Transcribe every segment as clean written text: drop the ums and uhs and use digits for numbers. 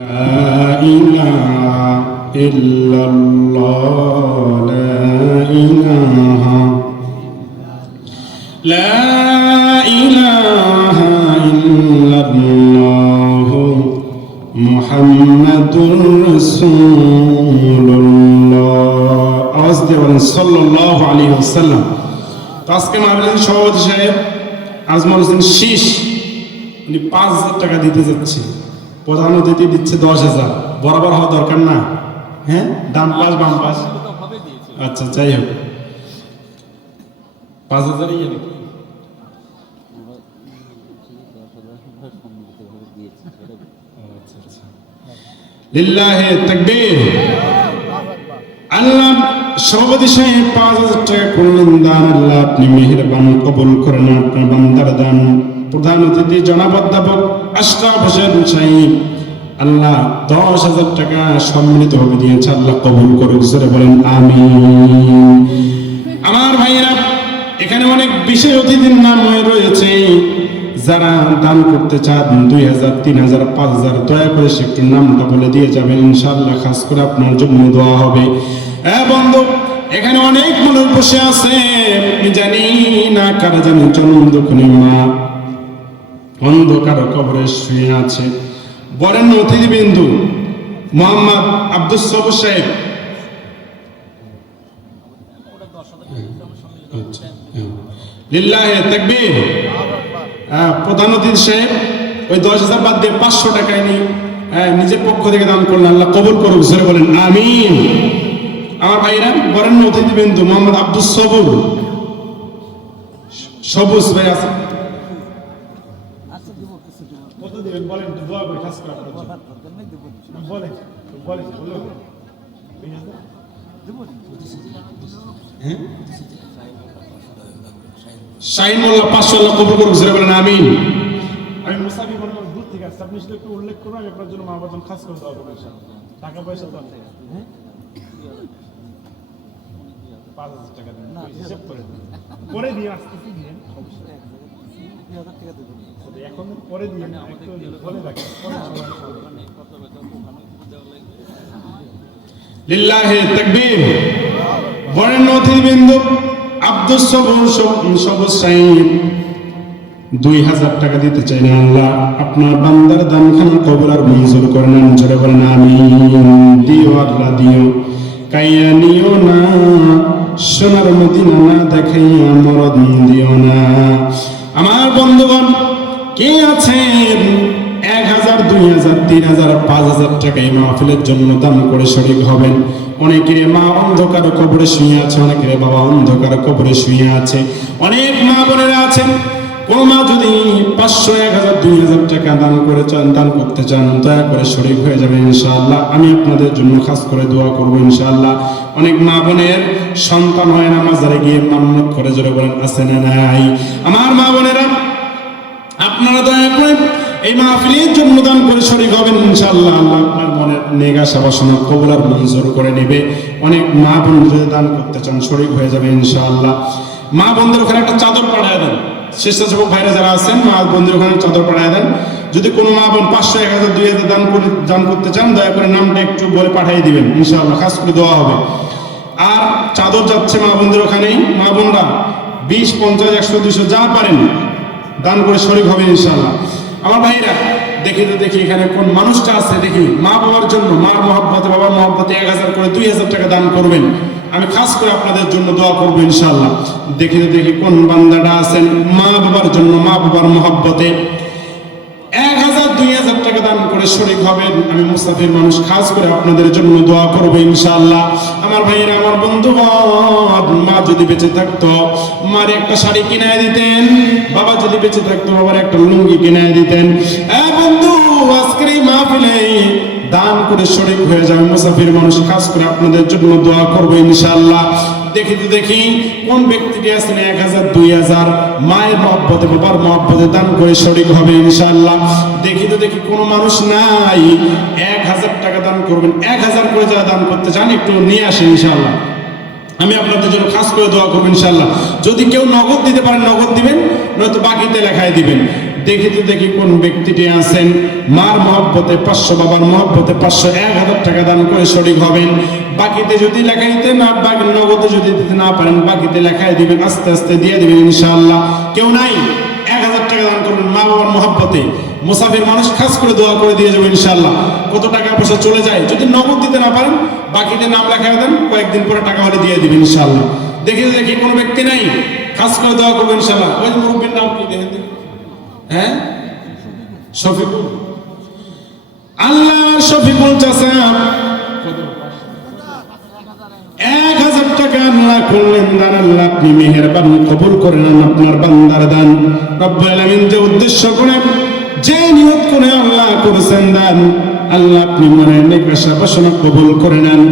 لا إله إلا الله لا إله إلا الله محمد رسول الله আওয়াজ দিয়ে বলেন সাল্লাল্লাহু আলাইহি ওয়াসাল্লাম। আজকে মাহফিলের সভাপতি সাহেব আজমল হোসেন শীষ উনি ৫,০০০ টাকা দিতে যাচ্ছে, প্রধান অতিথি দিচ্ছে ১০,০০০। বরাবর হওয়া দরকার না? হ্যাঁ, ডান পাশ বাম পাশ, আচ্ছা যাই হোক ৫,০০০ লিল্লাহি তাকবীর। আল্লাহ সভাপতি সাহেব ৫,০০০ টাকা করলেন দান। আল্লাহ আপনি মেহেরবান কবুল করেন আপনার বান্দার দান। প্রধান অতিথি জনাব অধ্যাপক আশরাফ হোসেন সাহেব আল্লাহ ১০,০০০ টাকা সম্মিলিতভাবে দিয়েছে, আল্লাহ কবুল করুন, জোরে বলেন আমিন। আমার ভাইয়েরা, এখানে অনেক বিশেষ অতিথির নাম রয়েছে, যারা দান করতে চান ২,০০০, ৩,০০০, ৫,০০০ দয়া করে সে একটু নামটা বলে দিয়ে যাবেন, ইনশাআল্লাহ খাস করে আপনার জন্য দোয়া হবে। হ্যাঁ বন্ধু, এখানে অনেক মানুষ বসে আছে, আমি জানি না কারা জানি চন্দ্রখনি মা অন্ধকার কবরে শুয়ে আছে। বরেণ্য অতিথিবৃন্দু মোহাম্মদ আব্দুস সবুর সাহেব, লিল্লাহি তাকবীর। প্রধান অতিথি সাহেব ওই ১০,০০০ বাদ দিয়ে ৫০০ টাকায় নিয়ে নিজের পক্ষ থেকে দান করলেন, আল্লাহ কবুল করুক, জোরে বলেন আমিন। আমার ভাইরা, বরেণ্য অতিথিবৃন্দু মোহাম্মদ আব্দুস সবুর সবুজ ভাই আছে, কত দিবেন বলেন, দোয়া করে খাস করে আপনার জন্য বলেন বলেন। শাহিন মোল্লা ৫০০, আল্লাহ কবুল করুক, জোরে বলেন আমিন। আমি মুসাফি বড় দূর থেকে আসছি, আপনি শুধু একটু উল্লেখ করুন, আমি আপনার জন্য মহাবাদন খাস করে দোয়া করবো ইনশাআল্লাহ। টাকা পয়সা তো আছে, হ্যাঁ ৫,০০০ টাকা দিন না, হিসাব করে দিন, পরে দিয়ে আসতেছি দিয়ে এখন পরে দিয়ে একটু বলে রাখেন। লিল্লাহি তাকবীর। বরেণ্য অতিথিবৃন্দ আব্দুস সবুর সবুজ সাহেব ২,০০০ টাকা দিতে চাইলেন, আল্লাহ আপনার বান্দার দানখানা কবুল আর মঞ্জুর করে নেন, জোরে বলেন আমিন। দিও আল্লাহ দিও, কাইয়া নিও না, সোনার মদিনা না দেখাইয়া মরদ দিও না। আমার বন্ধুগণ, কে আছেন ১,০০০, ২,০০০, ৩,০০০, ৫,০০০ টাকা এই মাহফিলের জন্য দান করে শরীক হবেন? অনেকের মা অন্ধকার কবরে শুয়ে আছে, অনেকের বাবা অন্ধকার কবরে শুয়ে আছে, অনেক মা বোনেরা আছেন। কোন মা যদি ৫০০, ১,০০০, ২,০০০ টাকা দান করে চান, দান করতে চান, দয়া করে শরীক হয়ে যাবেন ইনশাআল্লাহ। আমি আপনাদের জন্য খাস করে দোয়া করবো ইনশাআল্লাহ। অনেক মা বোনের সন্তান হয় না, মাজারে গিয়ে মান্নত করে, জোরে বলেন আছে না নাই? আমার মা বোনেরা, আপনারা দয়া করে এই মাহফিলের জন্য দান করে শরীক হবেন ইনশাআল্লাহ। আল্লাহ আপনার মনের নেক আশা বাসনা কবুল আর মঞ্জুর করে নেবে। অনেক মা বোন যদি দান করতে চান শরীক হয়ে যাবে ইনশাআল্লাহ। মা বোনদের ওখানে একটা চাদর পাঠায় দেন, স্বেচ্ছাসেবক ভাইরা যারা আছেন মা বোনদের ওখানে চাদর পাঠায় দেন। যদি কোনো মা বোন ৫০০, ১,০০০, ২,০০০ দান করতে চান, দয়া করে নামটা একটু বলে পাঠিয়ে দিবেন ইনশাআল্লাহ, খাস করে দেওয়া হবে। আর চাদর যাচ্ছে মা বোনদের ওখানেই, মা বোনরা ২০, ৫০, ১০০, ২০০ যা পারেন দান করে শরীক হবে ইনশাআল্লাহ। আমার ভাইরা, দেখি তো দেখি এখানে কোন মানুষটা আছে, দেখি মা বাবার জন্য, মার মহব্বতে বাবার মহব্বতে ১,০০০ করে ২,০০০ টাকা দান করবেন। আমি খাস করে আপনাদের জন্য দোয়া করবো ইনশাআল্লাহ। দেখি তো দেখি কোন বান্দাটা আছেন মা বাবার জন্য, মা বাবার মহব্বতে ১,০০০, ২,০০০ টাকা দান করে শরীক হবেন। আমি মুসাফির মানুষ, খাস করে আপনাদের জন্য দোয়া করবো ইনশাআল্লাহ। আমার ভাইয়েরা, আমার বন্ধুগণ, মা যদি বেঁচে থাকতো মার একটা শাড়ি কিনায় দিতেন, বাবা যদি বেঁচে থাকতো বাবার একটা লুঙ্গি কিনায় দিতেন। বন্ধু, আজকের এই মাহফিলে দান করে শরীক হয়ে যাবে মুসাফির মানুষ, খাস করে আপনাদের জন্য দোয়া করবো ইনশাআল্লাহ। দেখি তো দেখি কোন ব্যক্তিটি আছেন ১,০০০, ২,০০০ মায়ের মহব্বতে বাবার মহব্বতে দান করে শরীক হবে ইনশাআল্লাহ। দেখি তো দেখি কোনো মানুষ নাই ১,০০০ টাকা দান করবেন। ১,০০০ করে যারা দান করতে চান একটু নিয়ে আসেন ইনশাআল্লাহ। আমি আপনাদের জন্য খাস করে দোয়া করবো ইনশাআল্লাহ। যদি কেউ নগদ দিতে পারেন নগদ দিবেন, নয়তো বাকিতে লেখায় দিবেন। দেখি কোন ব্যক্তিটি আছেন মার মহব্বতে 500, বাবার মহব্বতে 500, 1000 টাকা দান করে শরীক হবেন। বাকিতে যদি লেখাইতে না, বাকি নগদে যদি দিতে না পারেন, বাকিতে লেখায় দিবেন, আস্তে আস্তে দিয়ে দিবেন ইনশাআল্লাহ। কেউ নাই 1000 টাকা দান করবেন মা বাবার মহব্বতে, মুসাফির মানুষ খাস করে দোয়া করে দিয়ে যাবে ইনশাআল্লাহ। কত টাকা পয়সা চলে যায়, যদি নগদ দিতে না পারেন বাকিতে নাম লেখায় দেন, কয়েকদিন পরে টাকা হলে দিয়ে দিবেন ইনশাআল্লাহ। দেখি কোনো ব্যক্তি নাই, খাস করে দোয়া করবেন ইনশাআল্লাহ। ওই মুরব্বীর নাম কি দেখেন? হ্যাঁ, শফিকুল, আল্লাহ শফিকুল চাচা 1000 টাকা আল্লাহ করলেন দান। আল্লাহ আপনি মেহেরবান কবুল করে নেন আপনার বান্দার দান। রব্বুল আলামিন যে উদ্দেশ্য করে, যে নিয়ত করে আল্লাহ করেছেন দান, আল্লাহ আপনি মনের নেক আশা বাসনা কবুল করে নেন।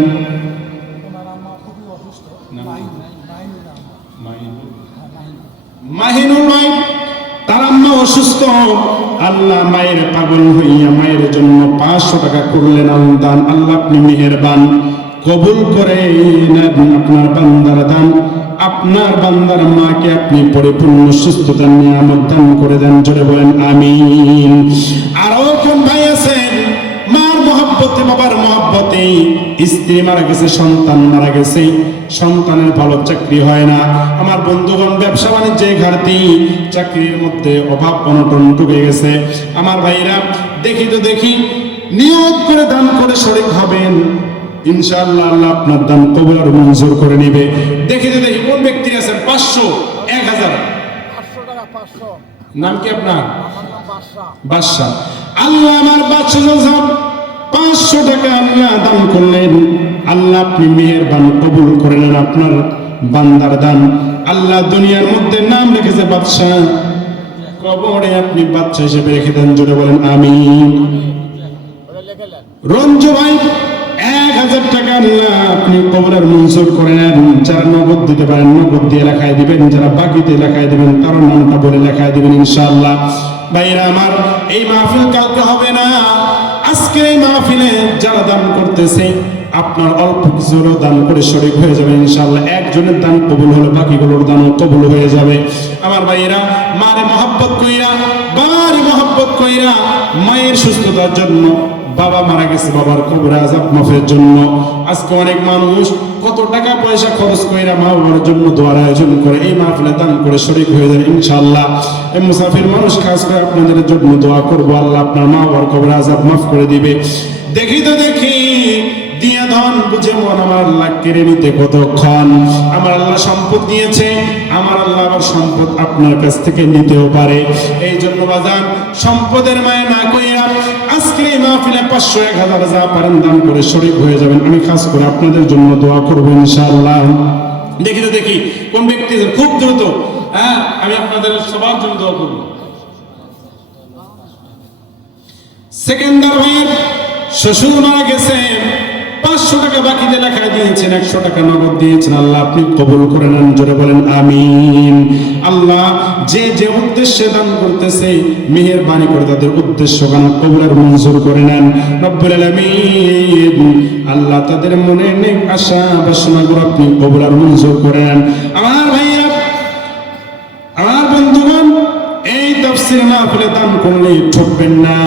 মাহিনুল ভাই, তার আম্মা অসুস্থ, আল্লাহ মায়ের পাগল হইয়া মায়ের জন্য 500 টাকা করলেন দান। আল্লাহ আপনি মেহেরবান কবুল করে নেন আপনার বান্দার দান। আপনার বান্দার মাকে আপনি পরিপূর্ণ সুস্থতা নিয়ামত দান করে দেন, জোরে বলেন আমিন। আরো কোন ভাই আছেন মার মহব্বতে, বাবার মহব্বতে স্ত্রী মারা গেছে, সন্তান মারা গেছে, সন্তানের ভালো চাকরি হয় না, আমার বন্ধুগণ ব্যবসা বাণিজ্যে ঘাটতি, চাকরির মধ্যে অভাব অনটন ঢুকে গেছে, আমার ভাইরা দেখি নিয়ত করে দান করে শরীক হবেন ইনশাআল্লাহ। আল্লাহ আপনার দান কবুল আর মঞ্জুর করে নেবে। দেখি কোন ব্যক্তি আছেন 500, 1000 নাম কি আপনার? বাদশা। আল্লাহ আমার বাদশা 500 টাকা আল্লাহ দান করলেন। আল্লাহ আপনি মেহেরবান কবুল করে নেন আপনার বান্দার দান। আল্লাহ দুনিয়ার মধ্যে নাম রেখেছে বাদশা, কবরে আপনি বাদশা হিসেবে রেখে দেন, জোরে বলেন আমিন। রঞ্জু ভাই 1000 টাকা আল্লাহ আপনি কবরের মঞ্জুর করে নেন। যারা নগদ দিতে পারেন নগদ দিয়ে লেখায় দিবেন, যারা বাকিতে লেখায় দিবেন তার নামটা বলে লেখায় দিবেন ইনশাআল্লাহ। ভাইরা আমার, এই মাহফিল কালকে হবে না, আজকে এই মাহফিলে যারা দান করতেছে আপনার অল্প কিছু দান করে শরীক হয়ে যাবে ইনশাআল্লাহ। একজনের দান কবুল হলে বাকিগুলোর দানও কবুল হয়ে যাবে। আমার ভাইয়েরা, মারে মহব্বত কইরা, বাবারে মহব্বত কইরা, মায়ের সুস্থতার জন্য, বাবা মারা গেছে বাবার কবরে আযাব মাফের জন্য, আজকে অনেক মানুষ কত টাকা পয়সা খরচ কইরা মা বাবার জন্য দোয়ার আয়োজন করে এই মাহফিলে দান করে শরীক হয়ে যান ইনশাআল্লাহ। এই মুসাফির মানুষ খাস করে আপনাদের জন্য দোয়া করবো, আল্লাহ আপনার মা বাবার কবরে আযাব মাফ করে দিবে। দেখি দিয়া ধন বুঝে মন আমার আল্লাহ কেড়ে নিতে কতক্ষণ। আমার আল্লাহ সম্পদ দিয়েছে, আমার আল্লাহ আবার সম্পদ আপনার কাছ থেকে নিতেও পারে। এই জন্য বাজান সম্পদের মায়া না কইরা আজকে এই মাহফিলে 500, 1000 যা পারেন দান করে শরীক হয়ে যাবেন। আমি খাস করে আপনাদের জন্য দোয়া করবো ইনশাআল্লাহ। দেখি কোন ব্যক্তি খুব দ্রুত, হ্যাঁ আমি আপনাদের সবার জন্য দোয়া করবো। সেকেন্দার ভাইয়ের শ্বশুর মারা গেছে, 500 টাকা বাকিতে লেখায় দিয়েছেন, 100 টাকা নগদ দিয়েছেন, আল্লাহ আপনি কবুল করে নেন, জোরে বলেন আমিন। আল্লাহ যে উদ্দেশ্যে দান করতেছে মেহেরবানি করে তাদের উদ্দেশ্য গান কবুলের মঞ্জুর করে নেন রব্বুল আলামিন। আল্লাহ তাদের মনে নেক আশা বাসনাগুলো আপনি কবুল আর মঞ্জুর করে নেন। আমার ভাইয়া, আমার বন্ধুগণ, এই তাফসীর মাহফিলে দান করলে ঠকবেন না,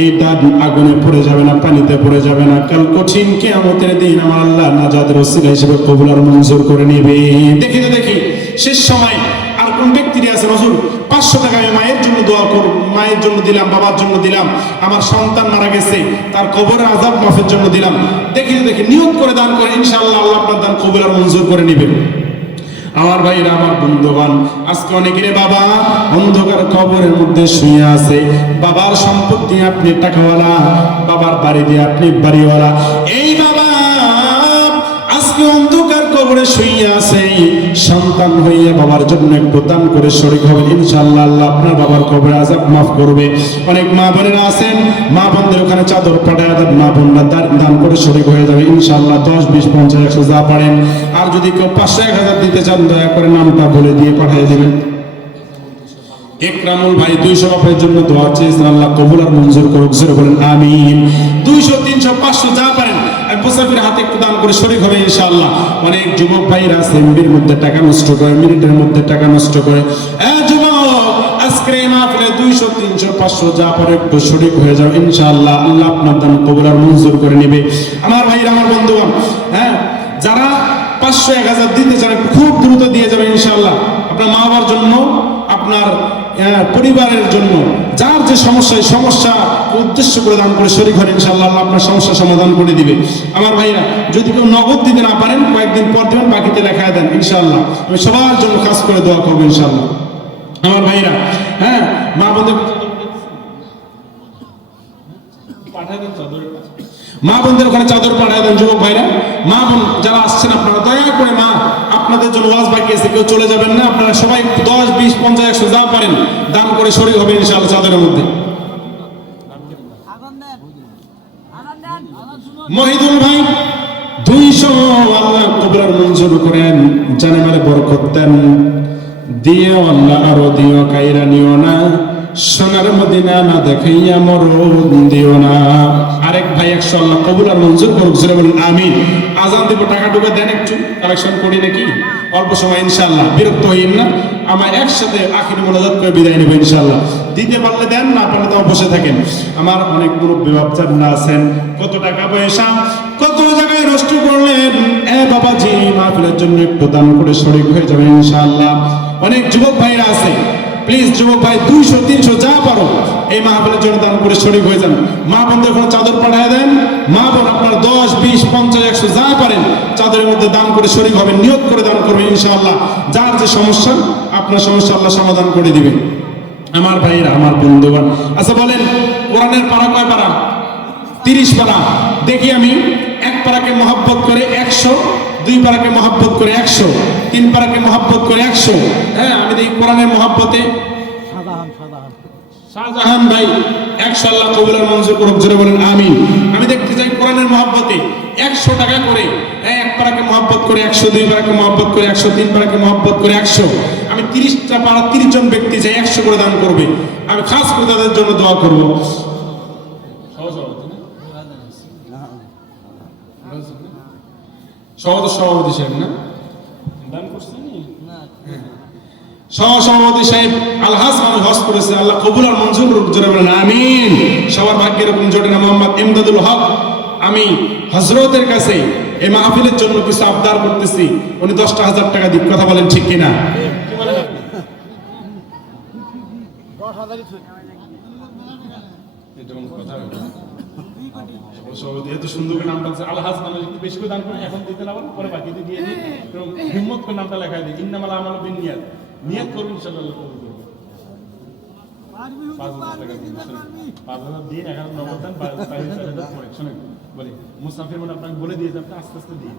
এই দান আগুনে পড়ে যাবে না, পানিতে পড়ে যাবে না, কাল কঠিন কিয়ামতের দিন আমার আল্লাহ নাজাতের ওসিলা হিসেবে কবুল আর মঞ্জুর করে নেবে। দেখি শেষ সময় আর কোন ব্যক্তি আছে হুজুর 500 টাকা আমি মায়ের জন্য দোয়া করব, মায়ের জন্য দিলাম, বাবার জন্য দিলাম, আমার সন্তান মারা গেছে তার কবরের আযাব মাফের জন্য দিলাম। দেখি নিয়ত করে দান করে ইনশাআল্লাহ আল্লাহ আপনার দান কবুল আর মঞ্জুর করে নেবে। আমার ভাইরা, আমার বন্ধুগণ, আজকে অনেকের বাবা অন্ধকার কবরের মধ্যে শুয়ে আছে, বাবার সম্পদ দিয়ে আপনি টাকাওয়ালা, বাবার বাড়ি দিয়ে আপনি বাড়িওয়ালা, এই বাবা আজকে অন্ধকার কবরে শুয়ে আছে, সন্তান হইয়া বাবার জন্য একটু দান করে শরীক হবেন ইনশাআল্লাহ, আল্লাহ আপনার বাবার কবরে আযাব মাফ করবে। অনেক মা বোনেরা আছেন, মা বোনদের ওখানে চাদর পাঠায় দেন, মা বোনরা দান করে শরীক হয়ে যাবে ইনশাআল্লাহ। 10, 20, 50, 100 যা পারেন। আর যদি কেউ 500, 1000 দিতে চান দয়া করে নামটা বলে দিয়ে পাঠিয়ে দিবেন। একরামুল ভাই 200 টাকার জন্য দোয়া চেয়েছেন, আল্লাহ কবুল আর মঞ্জুর করুক, জোরে বলেন আমিন। 200, 300, 500 যা পারেন মুসাফির হাতে একটু দান করে শরীক হবে ইনশাআল্লাহ। অনেক যুবক ভাইরা আছে এমবির মধ্যে টাকা নষ্ট করে, মিনিটের মধ্যে টাকা নষ্ট করে। যুবক, আজকে আজকের এই মাহফিলে 200 300 500 যা পারে একটু শরীক হয়ে যাও ইনশাআল্লাহ, আল্লাহ আপনার দান কবুল আর মঞ্জুর করে নেবে। আমার ভাইরা, আমার বন্ধুগণ, হ্যাঁ, যারা 500 1000 দিতে চান খুব দ্রুত দিয়ে যাবেন ইনশাআল্লাহ। আপনার মা বাবার জন্য, আপনার পরিবারের জন্য, যার যে সমস্যা উদ্দেশ্য করে দান করে শরীক হন ইনশাআল্লাহ, আল্লাহ আপনার সমস্যা সমাধান করে দিবে। আমার ভাইরা, যদি কেউ নগদ দিতে না পারেন কয়েকদিন পর দেবেন, বাকিতে লেখা দেন ইনশাআল্লাহ। আমি সবার জন্য খাস করে দোয়া করবো ইনশাআল্লাহ। আমার ভাইরা, হ্যাঁ, মা বোনদের ওখানে চাদর পাঠায় দেন। যুবক ভাইরা, মা বোন যারা আসছেন আপনারা দয়া করে, মা আপনাদের জন্য ওয়াজ বাকি আছে, কেউ চলে যাবেন না। আপনারা সবাই 10 20 50 100 যা পারেন দান করে শরীক হবে ইনশাআল্লাহ চাদরের মধ্যে। মহিদুল ভাই 200, আল্লাহ কবুল আর মঞ্জুর করেন, জানে মালে বরকত দেন, দিও আল্লাহ আরো দিও, কাইরা নিও না, সোনার মদিনা না দেখাইয়া মরণ দিও না। আরেক ভাই 100, আল্লাহ কবুল আর মঞ্জুর করুক, জোরে বলুন আমিন। আজান দিব, টাকা ঢুকে দেন, একটু কালেকশন করি নাকি অল্প সময় ইনশাআল্লাহ, বিরক্ত হইন না। আমরা একসাথে আখিরি মোনাজাত করে বিদায় নেব ইনশাআল্লাহ। দিতে পারলে দেন, না পারলে তো বসে থাকেন। আমার অনেক মুরব্বী বাচ্চারা আছেন, কত টাকা পয়সা কত জায়গায় নষ্ট করলেন। বাবাজি, মাহফিলের জন্য একটু দান করে শরীক হয়ে যাবেন ইনশাআল্লাহ। অনেক যুবক ভাইরা আছে, প্লিজ যুবক ভাই 200 300 যা পারো এই মাহফিলের জন্য দান করে শরীক হয়ে যান। মা বোনদের কোনো চাদর পাঠিয়ে দেন, মা বোন আপনার 10 20 50 100 যা পারেন চাদরের মধ্যে দান করে শরীক হবেন, নিয়ত করে দান করবেন ইনশাআল্লাহ। যার যে সমস্যা, আপনার সমস্যা আল্লাহ সমাধান করে দিবেন। আমার ভাইরা, আমার বন্ধুগণ, আচ্ছা বলেন, কোরআনের পারা কয় পারা? 30 পারা। দেখি আমি, এক পারাকে মহব্বত করে 100, 2 পারাকে মহব্বত করে 100, 3 পারাকে মহব্বত করে 100। হ্যাঁ, আমি দেখি কোরআনের মহব্বতে শাহজাহান ভাই 100, আল্লাহ কবুল আর মঞ্জুর করুক, জোরে বলেন আমিন। আমি দেখতে চাই কোরআনের মহব্বতে 100 টাকা করে, এক পারাকে মহব্বত করে 100, 2 পারাকে মহব্বত করে 100, 3 পারাকে মহব্বত করে 100। আমি 30টা পারা 30 জন ব্যক্তি চাই 100 করে দান করবে। আমি খাস করে তাদের জন্য দোয়া করবো। সভাপতি সাহেব না দান করছেন, সভাপতি সাহেব আলহাজ মানুষ হজ করেছে, আল্লাহ কবুল আর মঞ্জুর করুক, জোরে বলেন আমিন। সবার ভাগ্যের এরকম জোটে না। মোহাম্মদ ইমদাদুল হক, আমি হযরতের কাছে এই মাহফিলের জন্য কিছু আবদার করতেছি, উনি 10,000 টাকা দিক, কথা বলেন ঠিক কিনা? কি বলেন আপনি? 10,000 সভাপতি এত সুন্দর করে নামটা আছে, আলহাজ মানুষ একটু বেশি করে দান করে, এখন দিতে না পারেন পরে বাকিতে দিয়ে দিই, হিম্মত করে নামটা লেখা দিই, ইন্নামাল আমালু বিন্নিয়াত, নিয়ত করুন ইনশাআল্লাহ কবুল করবে। 5,000 টাকা দিন, 5,000 দিন, 11 নগদ দেন, 4,000 পরে শুনেন বলি, মুসাফির মানে আপনাকে বলে দিয়েছে, আপনি আস্তে আস্তে দিন।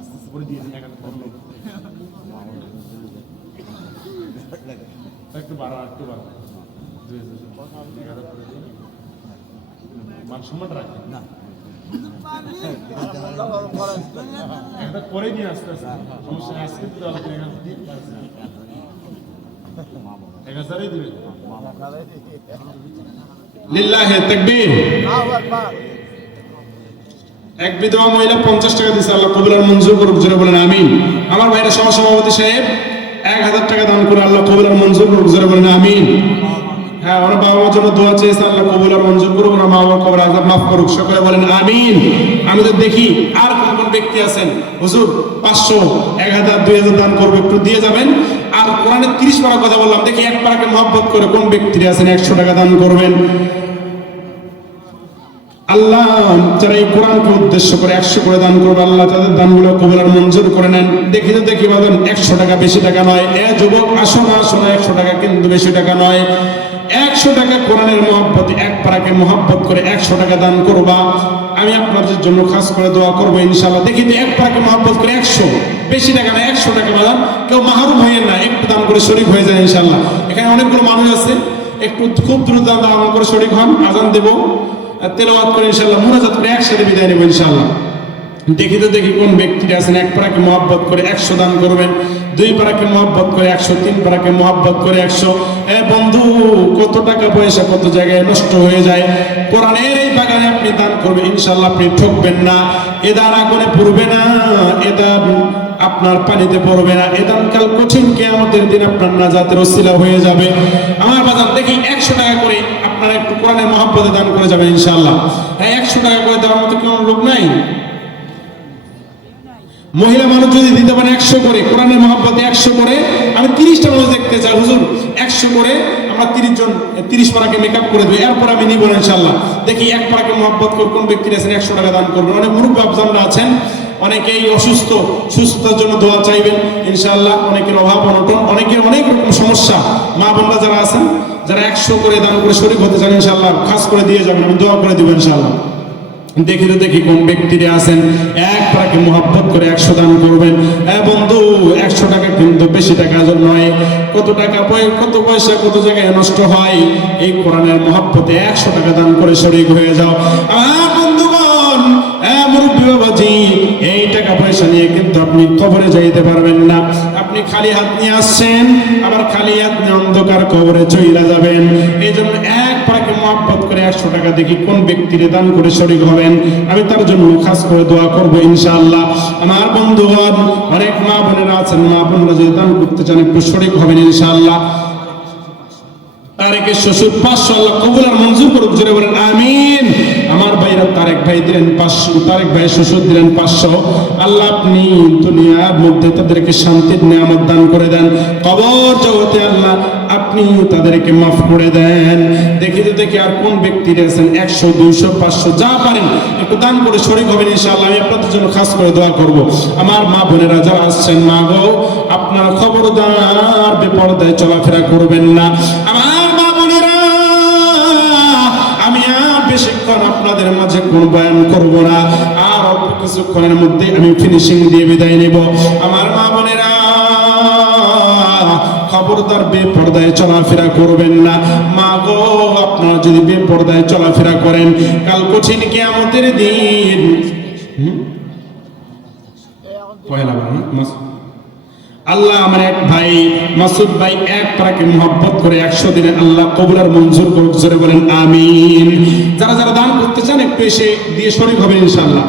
আস্তে আস্তে করে দিয়ে দিন, 11 একটু বাড়া, একটু বাড়া, 2,000 করে দিন, মান সম্মান রাখেন না, একটা করে দিন আস্তে আস্তে, সমস্যা আজকে দিতে হবে, 1,000 দিবেন। লিল্লাহি তাকবীর। এক বিধবা মহিলা 50 টাকা দিয়েছে, আল্লাহ কবুল আর মঞ্জুর করুক, জোরে বলেন আমিন। আমার ভাইরা সভাপতি সাহেব 1,000 টাকা দান করে, আল্লাহ কবুল আর মঞ্জুর করুক, জোরে বলেন আমিন। হ্যাঁ, ওরা বাবা মার জন্য দোয়া চেয়েছে, আল্লাহ কবুল আর মঞ্জুর করুক, ওরা মা বাবার কবর আযাব মাফ করুক, সকলে বলেন আমিন। আমি তো দেখি আর কোন কোন ব্যক্তি আছেন, হুজুর 500 1000 2000 দান করবে, একটু দিয়ে যাবেন। আর কোরআনের 30 পারা কথা বললাম, দেখি এক পারাকে মহব্বত করে কোন ব্যক্তি আছেন 100 টাকা দান করবেন। আল্লাহ যারা এই কোরআনকে উদ্দেশ্য করে 100 করে দান করবে, আল্লাহ তাদের দানগুলো কবুল আর মঞ্জুর করে নেন। দেখি তো দেখি বলেন, 100 টাকা বেশি টাকা নয়। যুবক আসো না, আসো না, 100 টাকা কিন্তু বেশি টাকা নয়। 100 টাকা কোরআনের মহব্বতে, এক পারাকে মহব্বত করে 100 টাকা দান করবা। আমি আপনাদের জন্য খাস করে দোয়া করবো ইনশাআল্লাহ। দেখি তো এক পারাকে মহব্বত করে 100, বেশি টাকা না, 100 টাকা বাদান, কেউ মাহরুম হইয়েন না, একটু দান করে শরীক হয়ে যায় ইনশাআল্লাহ। এখানে অনেকগুলো মানুষ আছে, একটু খুব দ্রুত দান করে শরীক হন। আজান দেব, তেলাওয়াত করে ইনশাআল্লাহ, মুনাজাত করে একসাথে বিদায় নেব ইনশাআল্লাহ। দেখি তো দেখি কোন ব্যক্তিরা আছেন এক পারাকে মহব্বত করে 100 দান করবেন, 2 পারাকে মহব্বত করে 100, 3 পারাকে মহব্বত করে 100। বন্ধু, কত টাকা পয়সা কত জায়গায় নষ্ট হয়ে যায়, কোরআনের এই বাগানে আপনি দান করবেন ইনশাআল্লাহ, আপনি ঠকবেন না, এ দান আগুনে পুড়বে না, এ দান আপনার পানিতে পড়বে না। এ দান কাল কঠিন কিয়ামতের দিন আপনার নাজাতের ওসিলা হয়ে যাবে। আমার বাজার দেখি 100 টাকা করে আপনারা একটু কোরআনের মহব্বতে দান করে যাবেন ইনশাআল্লাহ। হ্যাঁ, 100 টাকা করে দেওয়ার মতো কোনো লোক নাই? মহিলা মানুষ যদি দিতে পারে 100 করে কোরআনের মহব্বতে 100 করে, আমি 30টা মানুষ দেখতে চাই হুজুর 100 করে আমরা 30 জন 30 পারাকে মেকআপ করে দেব, এরপর আমি নিব ইনশাআল্লাহ। দেখি এক পারাকে মহব্বত করে কোন ব্যক্তি আছেন 100 টাকা দান করবেন। অনেক মুরব্বী আফজানরা আছেন, অনেকেই অসুস্থ, সুস্থতার জন্য দোয়া চাইবেন ইনশাআল্লাহ। অনেকের অভাব অনটন, অনেকের অনেক রকম সমস্যা। মা বোনরা যারা আছেন, যারা 100 করে দান করে শরীক হতে চান ইনশাআল্লাহ খাস করে দিয়ে যাবেন, আমি দোয়া করে দিব ইনশাআল্লাহ। দেখি তো দেখি কোন ব্যক্তিরা আছেন এক পারাকে মহব্বত করে 100 দান করবেন। হ্যাঁ বন্ধু, 100 টাকা কিন্তু বেশি টাকা নয়। কত টাকা কত পয়সা কত জায়গায় নষ্ট হয়, এই কোরআনের মহব্বতে 100 টাকা দান করে শরীক হয়ে যাও। বন্ধুগণ, মুরব্বী বাবাজি, এই টাকা পয়সা নিয়ে কিন্তু আপনি কবরে যাইতে পারবেন না। আপনি খালি হাত নিয়ে আসছেন, আবার খালি হাত নিয়ে অন্ধকার কবরে চইলা যাবেন। এই জন্য এক পারাকে মহব্বত করে 100 টাকা দেখি কোন ব্যক্তির দান করে শরীক হবেন, আমি তার জন্য খাস করে দোয়া করবো ইনশাআল্লাহ। আমার বন্ধুগণ, অনেক মা বোনেরা আছেন, মা বোনেরা যদি দান করতে চান একটু শরীক হবেন ইনশাআল্লাহ। তারেকের শ্বশুর 500, আল্লাহ কবুল আর মঞ্জুর করুক, জোরে বলেন আমিন। আমার ভাইরা তারেক ভাই দিলেন 500, তারেক ভাই শ্বশুর দিলেন 500। আল্লাহ আপনি দুনিয়ার মধ্যে তাদেরকে শান্তির নিয়ামত দান করে দেন, কবর জগতে আল্লাহ আপনি তাদেরকে মাফ করে দেন। দেখি তো দেখি আর কোন ব্যক্তি আছেন 100, 200, 500 যা পারেন একটু দান করে শরীক হবেন ইনশাআল্লাহ। আমি আপনাদের জন্য খাস করে দোয়া করব। আমার মা বোনেরা যারা আসছেন, মা গো আপনারা খবরদার বেপরদায় চলাফেরা করবেন না। আমার মা বোনেরা, আমি আর বেশিক্ষণ আপনাদের মাঝে কোন বয়ান করব না, আর অল্প কিছুক্ষণের মধ্যে আমি ফিনিশিং দিয়ে বিদায় নেব। আমার মা বোনেরা, খবরদার বেপরদায় চলাফেরা করবেন না। মা গো আপনারা যদি বেপরদায় চলাফেরা করেন, কাল কঠিন কিয়ামতের দিন আল্লাহ আমার এক ভাই মাসুদ ভাই এক পারাকে মহব্বত করে 100 দিনের আল্লাহ কবুল আর মঞ্জুর করুক, জোরে বলেন আমিন। যারা যারা দান করতে চান একটু এসে দিয়ে শরীক হবেন ইনশাআল্লাহ।